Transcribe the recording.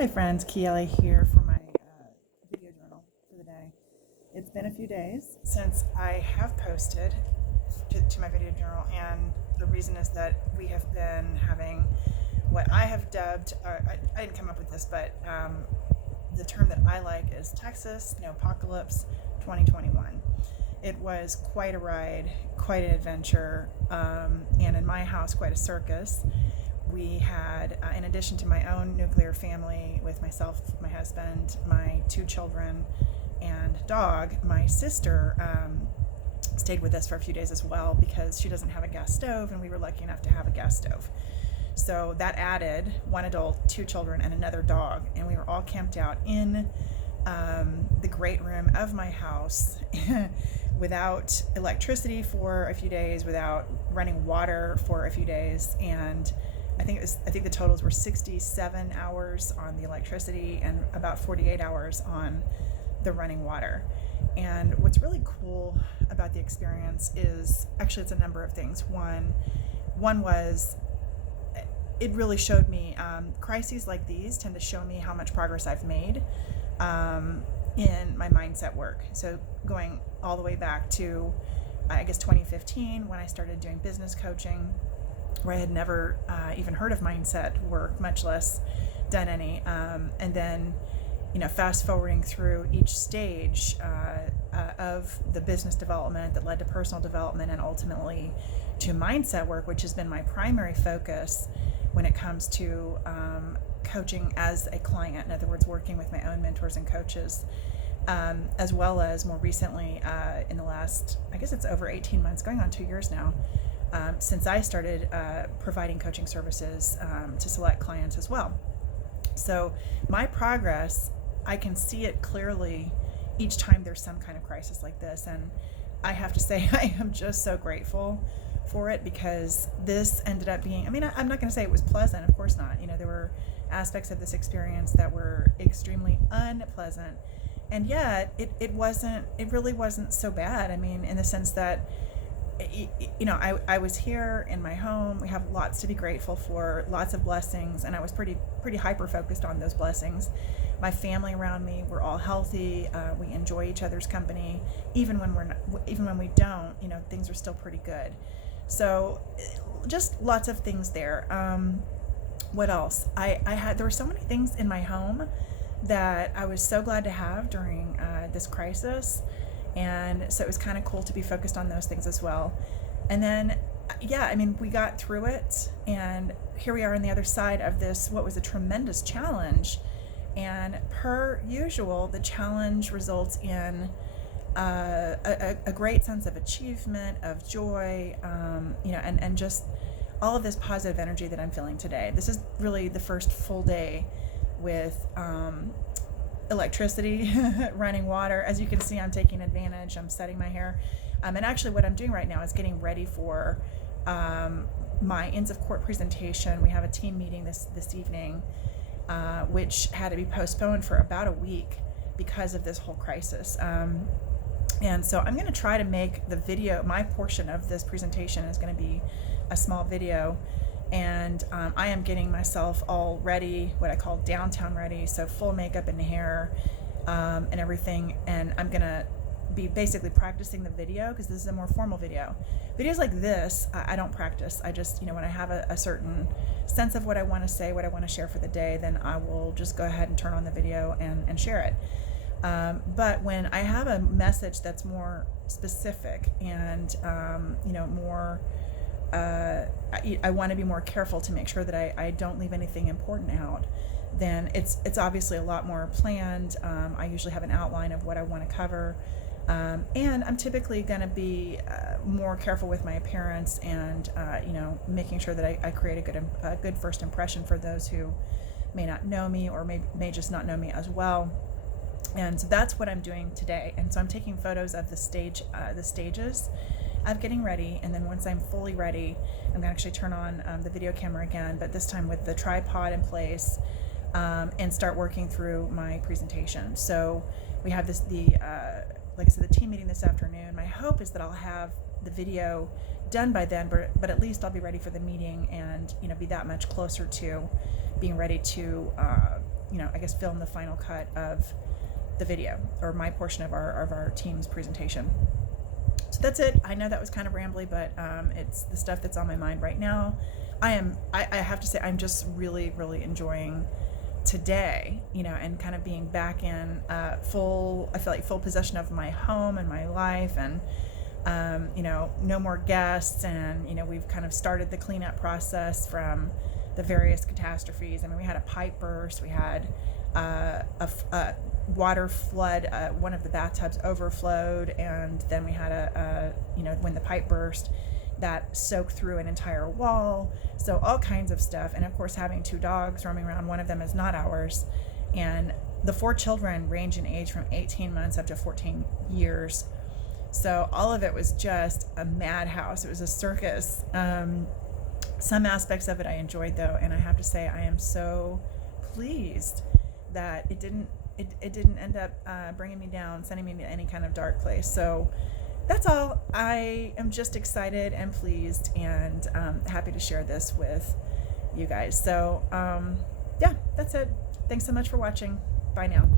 Hi friends, Kiele here for my video journal for the day. It's been a few days since I have posted to my video journal, and the reason is that we have been having what I have dubbed, I didn't come up with this, but the term that I like is Texas Snowpocalypse 2021. It was quite a ride, quite an adventure, and in my house, quite a circus. We had, in addition to my own nuclear family with myself, my husband, my two children, and dog, my sister stayed with us for a few days as well because she doesn't have a gas stove, and we were lucky enough to have a gas stove. So that added one adult, two children, and another dog, and we were all camped out in the great room of my house without electricity for a few days, without running water for a few days, and I think the totals were 67 hours on the electricity and about 48 hours on the running water. And what's really cool about the experience is actually it's a number of things. One was it really showed me crises like these tend to show me how much progress I've made in my mindset work. So going all the way back to I guess 2015 when I started doing business coaching, where I had never even heard of mindset work, much less done any. And then, fast forwarding through each stage of the business development that led to personal development and ultimately to mindset work, which has been my primary focus when it comes to coaching as a client. In other words, working with my own mentors and coaches, as well as more recently in the last, I guess it's over 18 months, going on 2 years now, since I started providing coaching services to select clients as well. So my progress, I can see it clearly each time there's some kind of crisis like this. And I have to say, I am just so grateful for it because this ended up being, I'm not going to say it was pleasant, of course not. There were aspects of this experience that were extremely unpleasant. And yet it really wasn't so bad. In the sense that I was here in my home. We have lots to be grateful for, lots of blessings, and I was pretty hyper focused on those blessings. My family around me, we're all healthy. We enjoy each other's company, even when we don't. Things are still pretty good. So, just lots of things there. What else? There were so many things in my home that I was so glad to have during this crisis. And so it was kind of cool to be focused on those things as well. And then, we got through it, and here we are on the other side of this, what was a tremendous challenge. And per usual, the challenge results in a great sense of achievement, of joy, and just all of this positive energy that I'm feeling today. This is really the first full day with electricity, running water. As you can see, I'm taking advantage. I'm setting my hair. And actually what I'm doing right now is getting ready for my Inns of Court presentation. We have a team meeting this evening, which had to be postponed for about a week because of this whole crisis. And so I'm going to try to make the video, my portion of this presentation is going to be a small video. And I am getting myself all ready, what I call downtown ready, so full makeup and hair and everything. And I'm going to be basically practicing the video because this is a more formal video. Videos like this, I don't practice. I just, when I have a certain sense of what I want to say, what I want to share for the day, then I will just go ahead and turn on the video and share it. But when I have a message that's more specific and, more... I want to be more careful to make sure that I don't leave anything important out, then it's obviously a lot more planned. I usually have an outline of what I want to cover, and I'm typically going to be more careful with my appearance and making sure that I create a good first impression for those who may not know me or may just not know me as well. And so that's what I'm doing today. And so I'm taking photos of the stages of getting ready, and then once I'm fully ready, I'm going to actually turn on the video camera again, but this time with the tripod in place, and start working through my presentation. So we have like I said, the team meeting this afternoon. My hope is that I'll have the video done by then, but at least I'll be ready for the meeting and be that much closer to being ready to I guess film the final cut of the video, or my portion of our team's presentation. So that's it. I know that was kind of rambly, but it's the stuff that's on my mind right now. I have to say, I'm just really, really enjoying today, and kind of being back in I feel like full possession of my home and my life, and no more guests, and we've kind of started the cleanup process from the various catastrophes. I mean, we had a pipe burst, we had a water flood, one of the bathtubs overflowed, and then we had when the pipe burst, that soaked through an entire wall. So all kinds of stuff. And of course, having 2 dogs roaming around, one of them is not ours, and the 4 children range in age from 18 months up to 14 years. So all of it was just a madhouse. It was a circus. Some aspects of it I enjoyed, though, and I have to say I am so pleased that it didn't end up bringing me down, sending me to any kind of dark place. So that's all. I am just excited and pleased, and happy to share this with you guys. So yeah, that's it. Thanks so much for watching. Bye now.